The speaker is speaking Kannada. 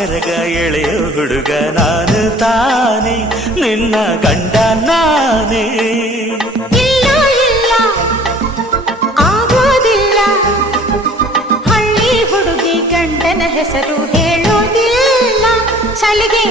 ಸೆರಗ ಎಳೆಯೋ ಹುಡುಗ ನಾನು ತಾನೇ, ನಿನ್ನ ಗಂಡ ನಾನೇ. ಇಲ್ಲ ಇಲ್ಲ ಆಗೋದಿಲ್ಲ, ಹಳ್ಳಿ ಹುಡುಗಿ ಗಂಡನ ಹೆಸರು ಹೇಳೋದಿಲ್ಲ, ಸಲಿಗೆ